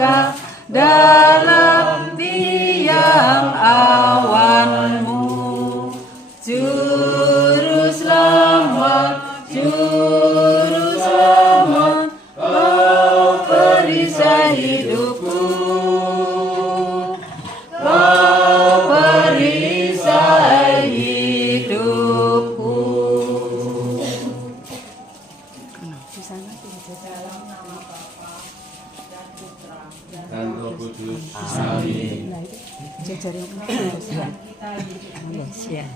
duka dalam tiang awanmu. Juru selamat, juru selamat, kau perisai hidupku, kau perisai hidupku. Dalam nama Bapa dan Putra dan Roh Kudus. Amin. Tuhan kita Yesus,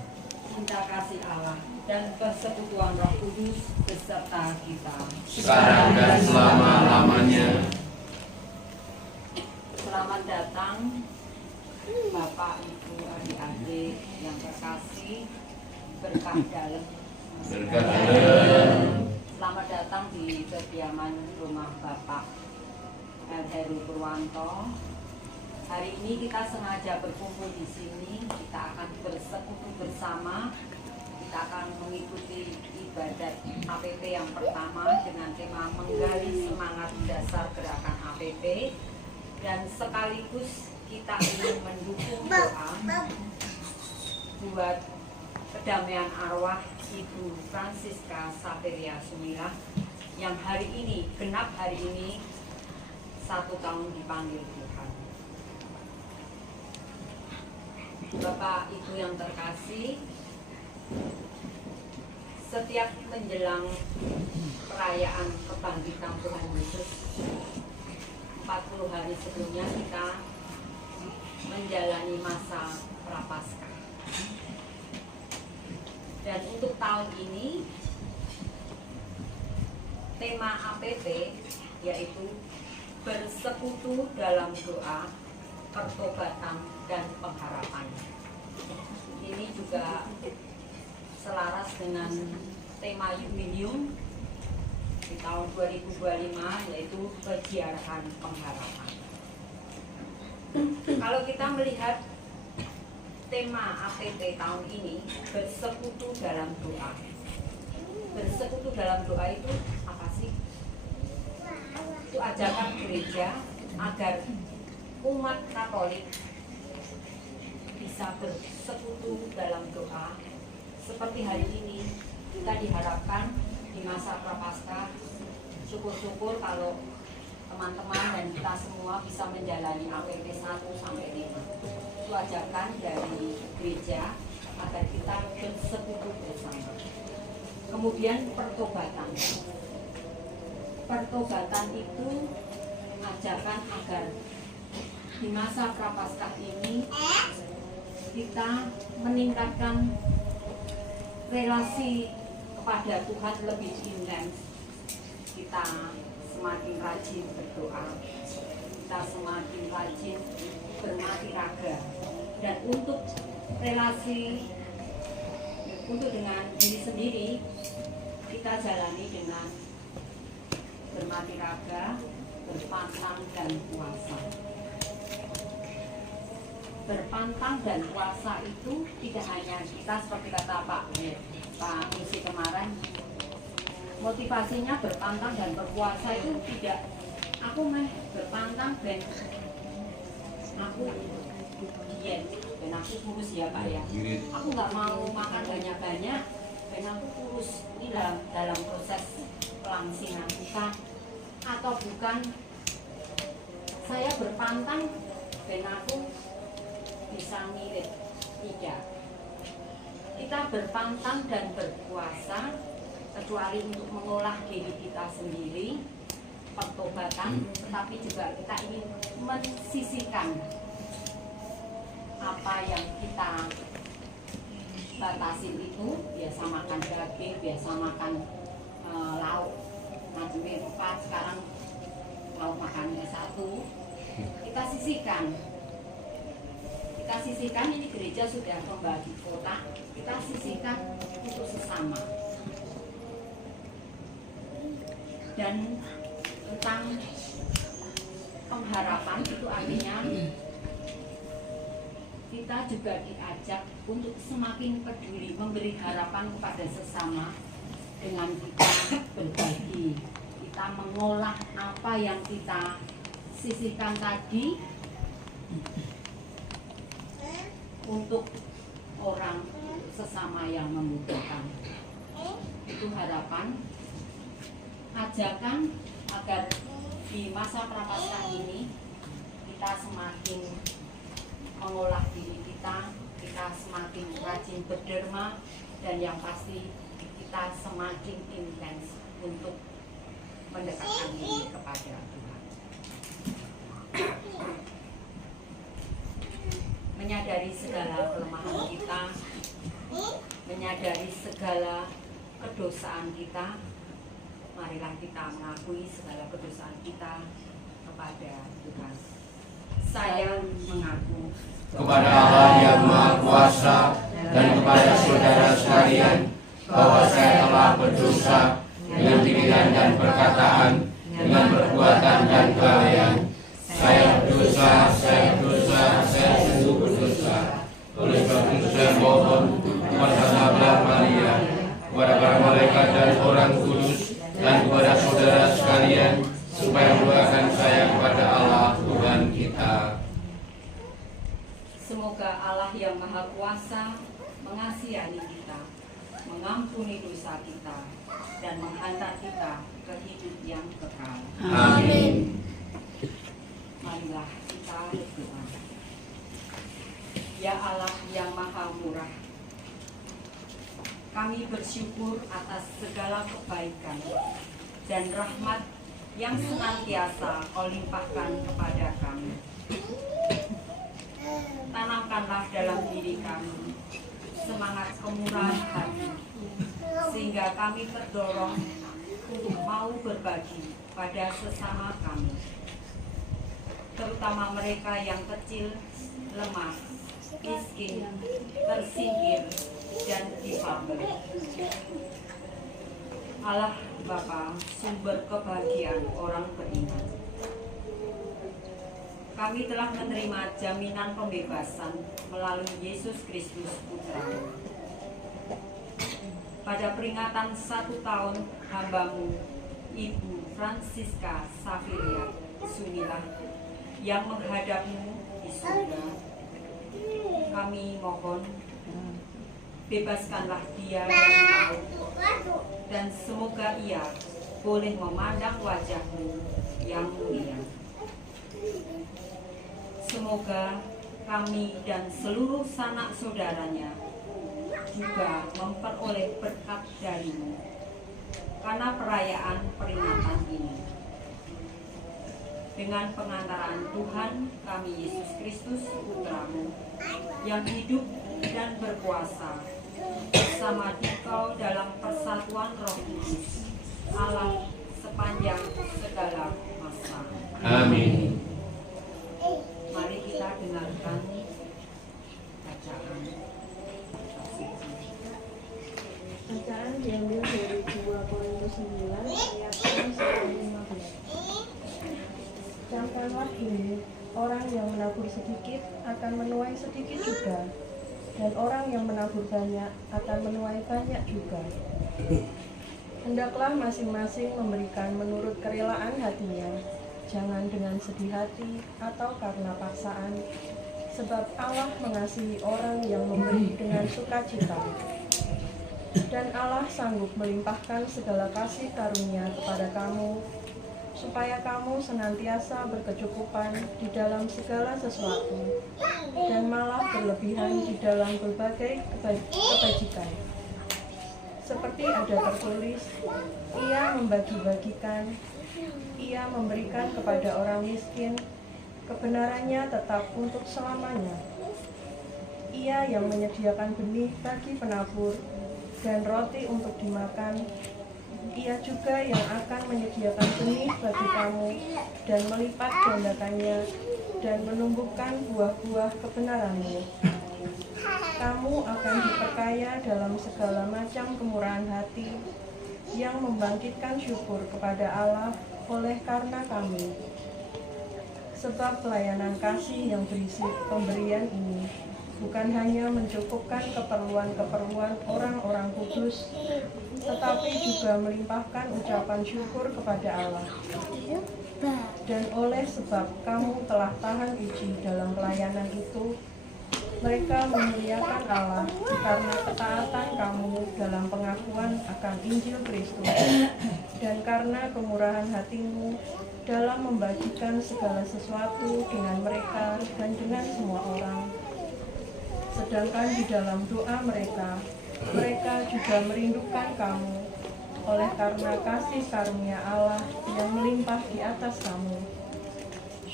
cinta kasih Allah dan persekutuan Roh Kudus beserta kita. Sekarang dan selama-lamanya. Selamat datang Bapak, Ibu, adik-adik yang terkasih, berkah dalam. Berkah dalam. Selamat datang di kediaman rumah Bapak El Heru Purwanto. Hari ini kita sengaja berkumpul di sini. Kita akan bersekutu bersama. Kita akan mengikuti ibadat APP yang pertama dengan tema menggali semangat dasar gerakan APP, dan sekaligus kita ingin mendukung doa buat kedamaian arwah Ibu Francisca Saveria Sumilah yang hari ini, genap hari ini 1 tahun dipanggil Tuhan. Bapak Ibu yang terkasih, setiap menjelang perayaan kebangkitan Tuhan Yesus 40 hari sebelumnya kita menjalani masa prapaskah. Dan untuk tahun ini tema APP yaitu bersekutu dalam doa, pertobatan, dan pengharapan. Ini juga selaras dengan tema jubilium di tahun 2025 yaitu keziarahan pengharapan. Kalau kita melihat tema APP tahun ini, bersekutu dalam doa. Bersekutu dalam doa itu apa sih? Itu ajakan gereja agar umat Katolik bisa bersekutu dalam doa. Seperti hari ini kita diharapkan di masa prapaskah, syukur-syukur kalau teman-teman dan kita semua bisa menjalani APP 1 sampai 5. Itu ajakan dari gereja agar kita bersekutu bersama. Kemudian pertobatan. Pertobatan itu ajakan agar di masa prapaskah ini kita meningkatkan relasi kepada Tuhan lebih intens. Kita semakin rajin berdoa, kita semakin rajin bermati raga, dan untuk relasi untuk dengan diri sendiri kita jalani dengan bermati raga, berpantang dan puasa. Berpantang dan puasa itu tidak hanya kita seperti kata Pak Misi kemarin, motivasinya berpantang dan berpuasa itu tidak aku berpantang dan aku diet dan aku kurus ya Pak ya. Aku nggak mau makan banyak-banyak dan aku kurus. Ini dalam proses pelangsingan kita, atau bukan saya berpantang dan aku bisa ngirit. Tidak. Kita berpantang dan berpuasa kecuali untuk mengolah diri kita sendiri, pertobatan, tetapi juga kita ingin mensisihkan apa yang kita batasin itu, biasa makan daging, biasa makan lauk macamnya 4, sekarang lauk makannya 1, kita sisihkan. Kita sisihkan, ini gereja sudah membagi kotak, kita sisihkan untuk sesama. Dan tentang pengharapan itu artinya kita juga diajak untuk semakin peduli, memberi harapan kepada sesama dengan kita berbagi, kita mengolah apa yang kita sisihkan tadi untuk orang sesama yang membutuhkan. Itu harapan, ajakan agar di masa prapaskah ini kita semakin mengolah diri kita semakin rajin berderma, dan yang pasti kita semakin intens untuk mendekatkan diri kepada Tuhan. Menyadari segala kelemahan kita, menyadari segala kedosaan kita, marilah kita mengakui segala kedosaan kita kepada Tuhan. Saya mengaku kepada Allah yang Maha Kuasa dan kepada saudara sekalian bahwa saya telah berdosa dengan pikiran dan perkataan, dengan perbuatan dan kelalaian. Saya berdosa, saya sungguh berdosa. Oleh sebab itu saya mohon kepada Sahabat Maria, kepada para malaikat dan orang kudus, dan kepada saudara sekalian, supaya mendoakan saya kepada Allah Tuhan kita. semoga Allah yang Maha Kuasa mengasihani kita, mengampuni dosa kita, dan menghantar kita ke hidup yang kekal. Amin. Marilah kita berdoa. Ya Allah yang Maha Murah, kami bersyukur atas segala kebaikan dan rahmat yang senantiasa Kau limpahkan kepada kami. Tanamkanlah dalam diri kami semangat kemurahan hati, sehingga kami terdorong untuk mau berbagi pada sesama kami, terutama mereka yang kecil, lemah, miskin, tersingkir, dan difabel. Allah Bapa, sumber kebahagiaan orang beriman, kami telah menerima jaminan pembebasan melalui Yesus Kristus Putra-Mu. Pada peringatan 1 tahun hamba-Mu, Ibu Francisca Safiria Sunilah, yang menghadap-Mu di surga, kami mohon, bebaskanlah dia dari maut, dan semoga ia boleh memandang wajah-Mu yang mulia. Semoga kami dan seluruh sanak saudaranya juga memperoleh berkat dari-Mu karena perayaan peringatan ini. Dengan pengantaran Tuhan kami Yesus Kristus Putra-Mu, yang hidup dan berkuasa bersama Dikau dalam persatuan Roh Kudus, Allah sepanjang segala masa. Amin. Mari kita dengarkan bacaan. Bacaan diambil dari 2 Korintus 9 ayat 1-15. Camkanlah ini, orang yang menabur sedikit akan menuai sedikit juga, dan orang yang menabur banyak akan menuai banyak juga. Hendaklah masing-masing memberikan menurut kerelaan hatinya, jangan dengan sedih hati atau karena paksaan, sebab Allah mengasihi orang yang memberi dengan sukacita. Dan Allah sanggup melimpahkan segala kasih karunia kepada kamu, supaya kamu senantiasa berkecukupan di dalam segala sesuatu, dan malah berlebihan di dalam berbagai kebajikan. Seperti ada tertulis, Ia membagi-bagikan, Ia memberikan kepada orang miskin, kebenarannya tetap untuk selamanya. Ia yang menyediakan benih bagi penabur dan roti untuk dimakan, Ia juga yang akan menyediakan benih bagi kamu dan melipat gandakannya dan menumbuhkan buah-buah kebenaranmu. Kamu akan diperkaya dalam segala macam kemurahan hati yang membangkitkan syukur kepada Allah oleh karena kami. Sebab pelayanan kasih yang berisi pemberian ini bukan hanya mencukupkan keperluan-keperluan orang-orang kudus, tetapi juga melimpahkan ucapan syukur kepada Allah. Dan oleh sebab kamu telah tahan uji dalam pelayanan itu, mereka memuliakan Allah karena ketaatan kamu dalam pengakuan akan Injil Kristus dan karena kemurahan hatimu dalam membagikan segala sesuatu dengan mereka dan dengan semua orang. Sedangkan di dalam doa mereka juga merindukan kamu oleh karena kasih karunia Allah yang melimpah di atas kamu.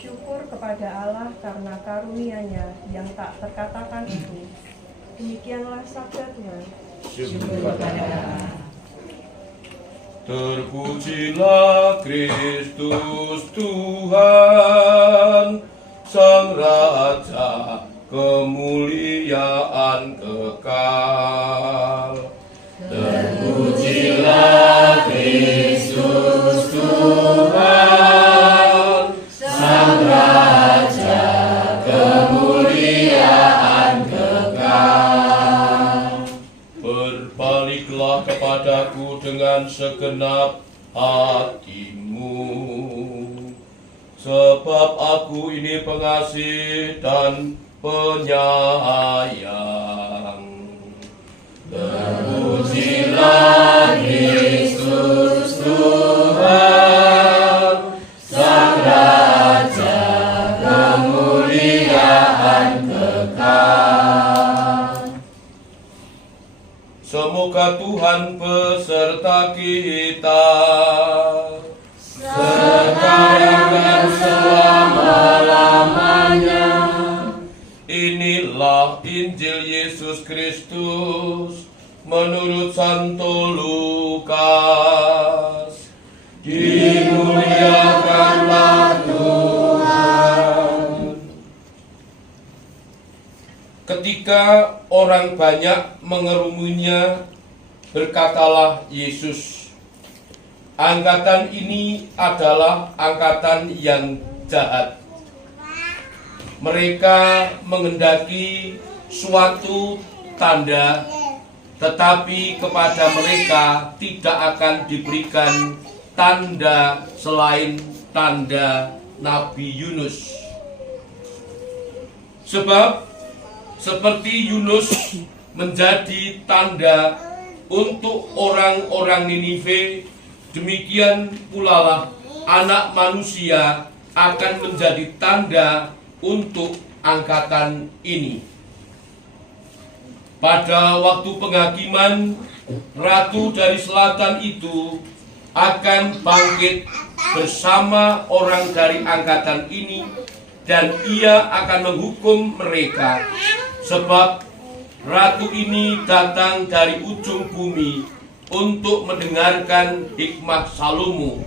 Syukur kepada Allah karena karunia-Nya yang tak terkatakan itu. Demikianlah sabda Tuhan. Syukur kepada Allah. Terpujilah Kristus Tuhan, Sang Raja, kemuliaan kekal. Terpujilah Kristus Tuhan, Sang Raja, kemuliaan kekal. Berbaliklah kepadaku dengan segenap hatimu, sebab aku ini pengasih dan penyayang. Terpujilah Kristus Tuhan, Sang Raja, kemuliaan kekal. Semoga Tuhan beserta kita sekarang dan selama-lamanya. Inilah Injil Yesus Kristus menurut Santo Lukas. Dimuliakanlah Tuhan. Ketika orang banyak mengerumuninya, berkatalah Yesus, "Angkatan ini adalah angkatan yang jahat. Mereka menghendaki suatu tanda, tetapi kepada mereka tidak akan diberikan tanda selain tanda Nabi Yunus. Sebab seperti Yunus menjadi tanda untuk orang-orang Ninive, demikian pula lah Anak Manusia akan menjadi tanda untuk angkatan ini. Pada waktu penghakiman, Ratu dari Selatan itu akan bangkit bersama orang dari angkatan ini, dan ia akan menghukum mereka, sebab Ratu ini datang dari ujung bumi untuk mendengarkan hikmat Salomo,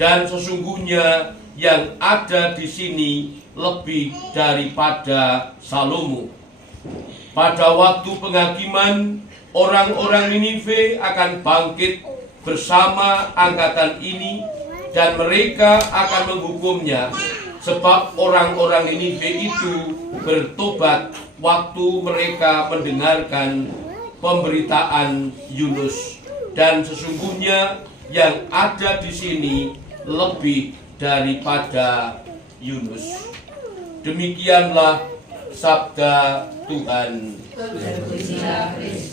dan sesungguhnya yang ada di sini lebih daripada Salomo. Pada waktu penghakiman, orang-orang Ninive akan bangkit bersama angkatan ini, dan mereka akan menghukumnya, sebab orang-orang Ninive itu bertobat waktu mereka mendengarkan pemberitaan Yunus, dan sesungguhnya yang ada di sini lebih daripada Yunus. Demikianlah sabda Tuhan. Terpujilah Kristus.